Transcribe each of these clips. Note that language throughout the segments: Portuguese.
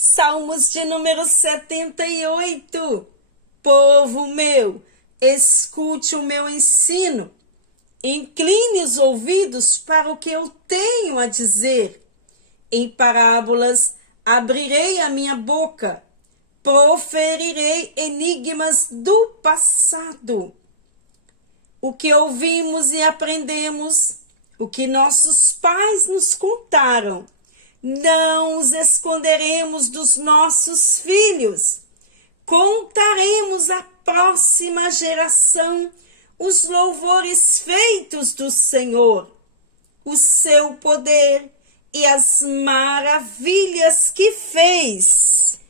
Salmos de número 78. Povo meu, escute o meu ensino. Incline os ouvidos para o que eu tenho a dizer. Em parábolas abrirei a minha boca, proferirei enigmas do passado. O que ouvimos e aprendemos, o que nossos pais nos contaram, não os esconderemos dos nossos filhos. Contaremos à próxima geração os louvores feitos do Senhor, o seu poder e as maravilhas que fez.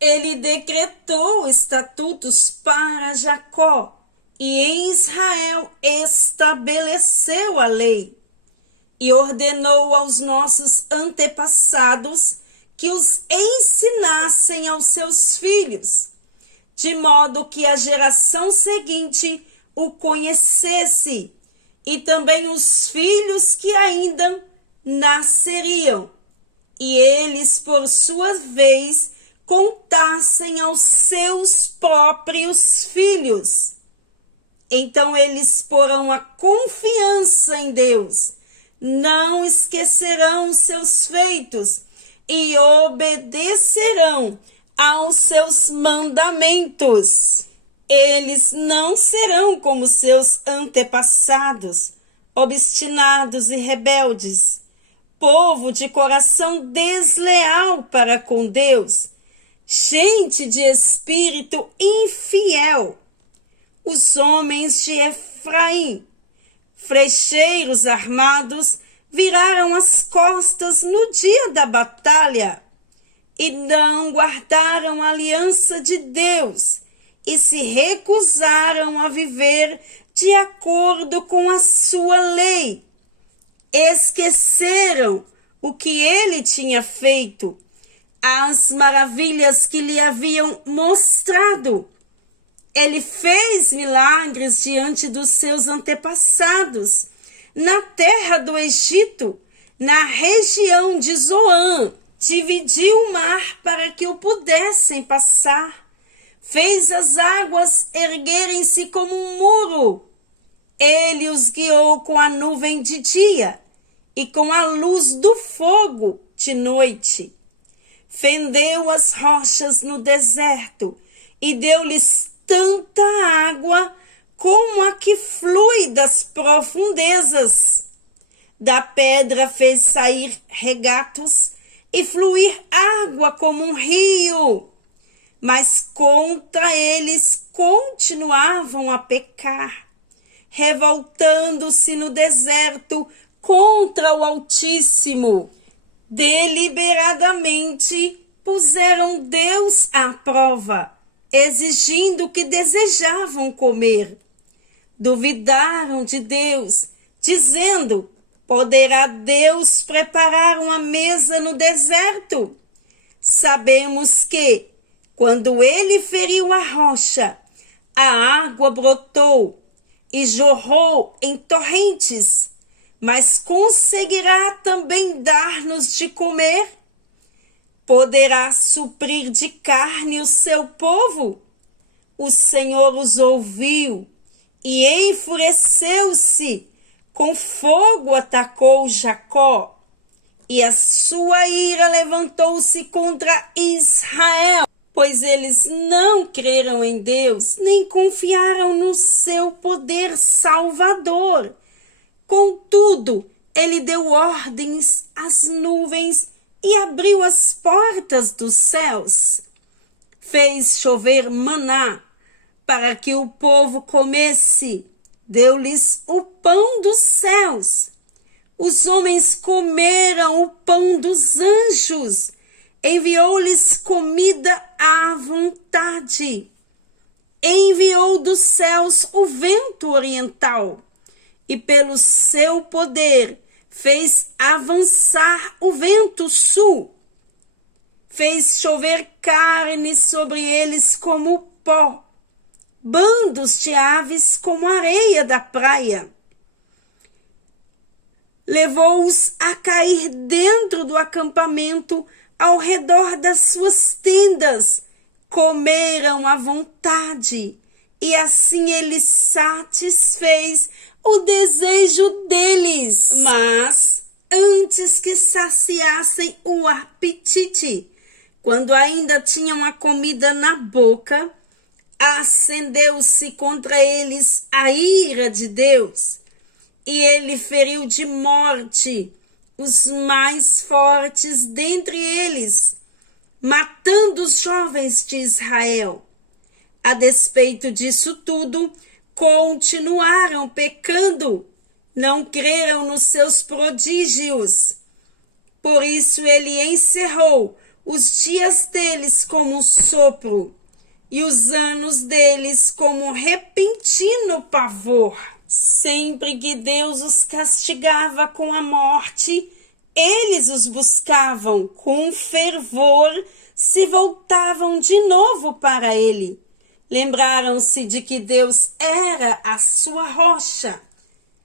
Ele decretou estatutos para Jacó e em Israel estabeleceu a lei. E ordenou aos nossos antepassados que os ensinassem aos seus filhos, de modo que a geração seguinte o conhecesse, e também os filhos que ainda nasceriam, e eles, por sua vez, contassem aos seus próprios filhos. Então eles porão a confiança em Deus, não esquecerão seus feitos e obedecerão aos seus mandamentos. Eles não serão como seus antepassados, obstinados e rebeldes, povo de coração desleal para com Deus, gente de espírito infiel. Os homens de Efraim, flecheiros armados, viraram as costas no dia da batalha e não guardaram a aliança de Deus e se recusaram a viver de acordo com a sua lei. Esqueceram o que ele tinha feito, as maravilhas que lhe haviam mostrado. Ele fez milagres diante dos seus antepassados, na terra do Egito, na região de Zoã. Dividiu o mar para que o pudessem passar. Fez as águas erguerem-se como um muro. Ele os guiou com a nuvem de dia e com a luz do fogo de noite. Fendeu as rochas no deserto e deu-lhes tanta água como a que flui das profundezas. Da pedra fez sair regatos e fluir água como um rio. Mas contra eles continuavam a pecar, revoltando-se no deserto contra o Altíssimo. Deliberadamente puseram Deus à prova, exigindo o que desejavam comer. Duvidaram de Deus, dizendo: poderá Deus preparar uma mesa no deserto? Sabemos que, quando ele feriu a rocha, a água brotou e jorrou em torrentes, mas conseguirá também dar-nos de comer? Poderá suprir de carne o seu povo? O Senhor os ouviu e enfureceu-se, com fogo atacou Jacó, e a sua ira levantou-se contra Israel, pois eles não creram em Deus, nem confiaram no seu poder salvador. Contudo, ele deu ordens às nuvens e abriu as portas dos céus. Fez chover maná para que o povo comesse. Deu-lhes o pão dos céus. Os homens comeram o pão dos anjos. Enviou-lhes comida à vontade. Enviou dos céus o vento oriental e pelo seu poder fez avançar o vento sul. Fez chover carne sobre eles como pó, bandos de aves como areia da praia. Levou-os a cair dentro do acampamento ao redor das suas tendas, comeram à vontade, e assim ele satisfez o desejo deles. Mas, antes que saciassem o apetite, quando ainda tinham a comida na boca, acendeu-se contra eles a ira de Deus, e ele feriu de morte os mais fortes dentre eles, matando os jovens de Israel. A despeito disso tudo, continuaram pecando, não creram nos seus prodígios. Por isso ele encerrou os dias deles como um sopro, e os anos deles como um repentino pavor. Sempre que Deus os castigava com a morte, eles os buscavam com fervor, se voltavam de novo para ele. Lembraram-se de que Deus era a sua rocha,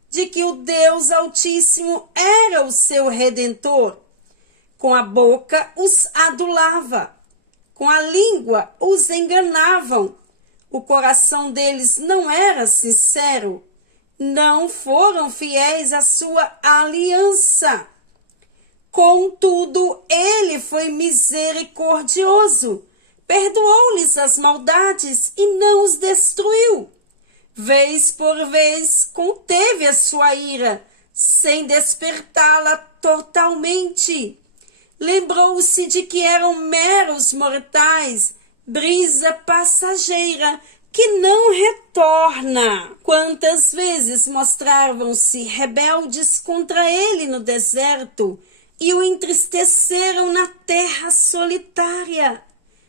de que o Deus Altíssimo era o seu Redentor. Com a boca os adulava, com a língua os enganavam. O coração deles não era sincero, não foram fiéis à sua aliança. Contudo, ele foi misericordioso, perdoou-lhes as maldades e não os destruiu. Vez por vez conteve a sua ira, sem despertá-la totalmente. Lembrou-se de que eram meros mortais, brisa passageira que não retorna. Quantas vezes mostravam-se rebeldes contra ele no deserto e o entristeceram na terra solitária.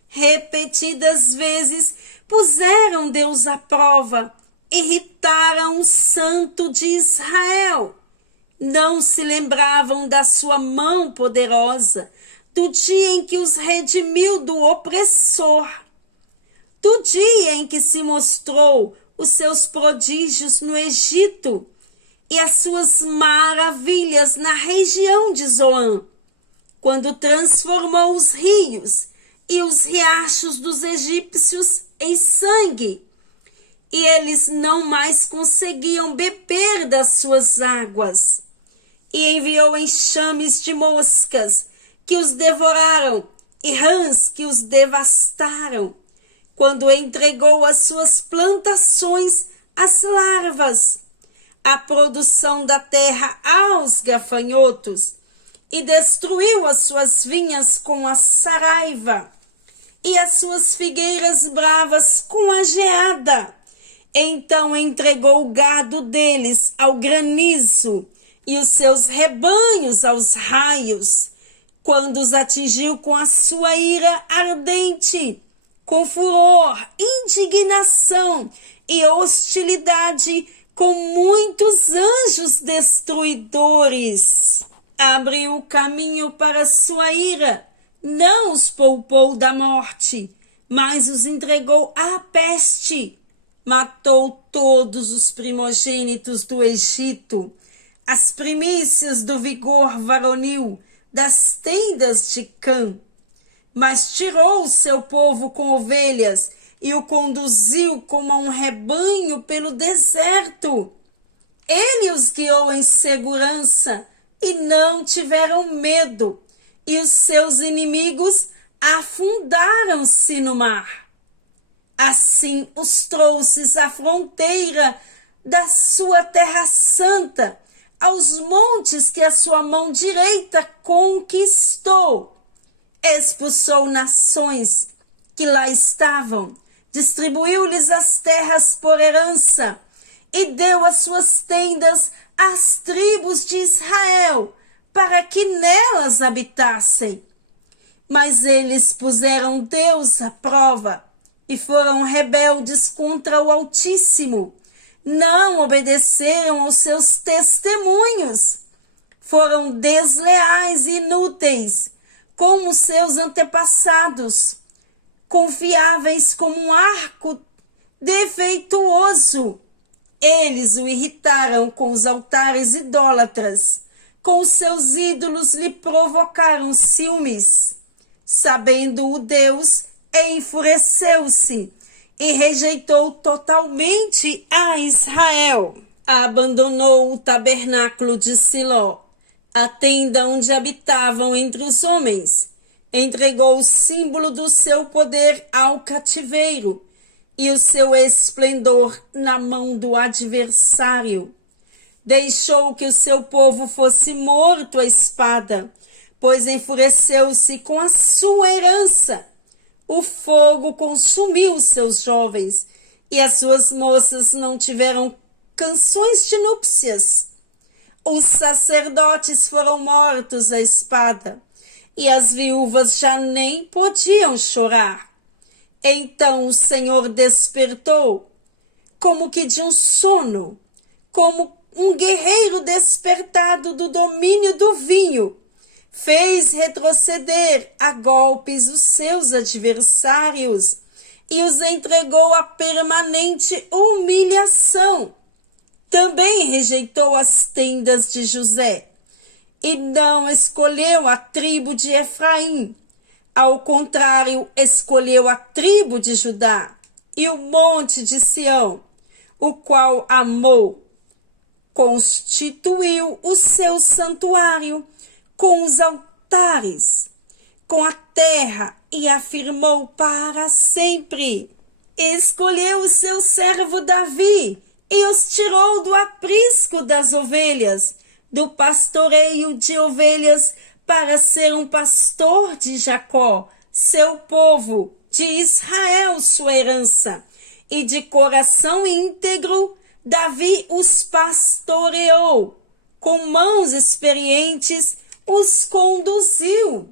Repetidas vezes puseram Deus à prova, irritaram o Santo de Israel. Não se lembravam da sua mão poderosa, do dia em que os redimiu do opressor, do dia em que se mostrou os seus prodígios no Egito e as suas maravilhas na região de Zoan, quando transformou os rios e os riachos dos egípcios em sangue, e eles não mais conseguiam beber das suas águas, e enviou enxames de moscas que os devoraram e rãs que os devastaram, quando entregou as suas plantações às larvas, a produção da terra aos gafanhotos, e destruiu as suas vinhas com a saraiva, e as suas figueiras bravas com a geada. Então entregou o gado deles ao granizo, e os seus rebanhos aos raios, quando os atingiu com a sua ira ardente, com furor, indignação e hostilidade, com muitos anjos destruidores. Abriu o caminho para sua ira, não os poupou da morte, mas os entregou à peste. Matou todos os primogênitos do Egito, as primícias do vigor varonil das tendas de Cã. Mas tirou o seu povo com ovelhas e o conduziu como a um rebanho pelo deserto. Ele os guiou em segurança e não tiveram medo, e os seus inimigos afundaram-se no mar. Assim os trouxe à fronteira da sua terra santa, aos montes que a sua mão direita conquistou. Expulsou nações que lá estavam, distribuiu-lhes as terras por herança e deu as suas tendas às tribos de Israel, para que nelas habitassem. Mas eles puseram Deus à prova e foram rebeldes contra o Altíssimo. Não obedeceram aos seus testemunhos. Foram desleais e inúteis, como seus antepassados, confiáveis como um arco defeituoso. Eles o irritaram com os altares idólatras, com os seus ídolos lhe provocaram ciúmes. Sabendo-o Deus, enfureceu-se e rejeitou totalmente a Israel. Abandonou o tabernáculo de Siló, a tenda onde habitavam entre os homens. Entregou o símbolo do seu poder ao cativeiro e o seu esplendor na mão do adversário. Deixou que o seu povo fosse morto à espada, pois enfureceu-se com a sua herança. O fogo consumiu seus jovens, e as suas moças não tiveram canções de núpcias. Os sacerdotes foram mortos à espada, e as viúvas já nem podiam chorar. Então o Senhor despertou, como que de um sono, como um guerreiro despertado do domínio do vinho. Fez retroceder a golpes os seus adversários e os entregou a permanente humilhação. Também rejeitou as tendas de José e não escolheu a tribo de Efraim. Ao contrário, escolheu a tribo de Judá e o monte de Sião, o qual amou. Constituiu o seu santuário com os altares, com a terra, e afirmou para sempre. Escolheu o seu servo Davi e os tirou do aprisco das ovelhas, do pastoreio de ovelhas, para ser um pastor de Jacó, seu povo, de Israel, sua herança. E de coração íntegro, Davi os pastoreou, com mãos experientes os conduziu.